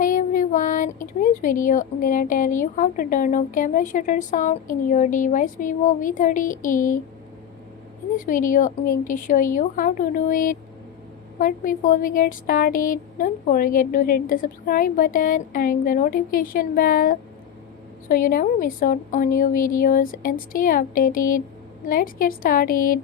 Hi everyone, in today's video I'm gonna tell you how to turn off camera shutter sound in your device Vivo V30e. In this video I'm going to show you how to do it. But before we get started, don't forget to hit the subscribe button and the notification bell so you never miss out on new videos and stay updated. Let's get started.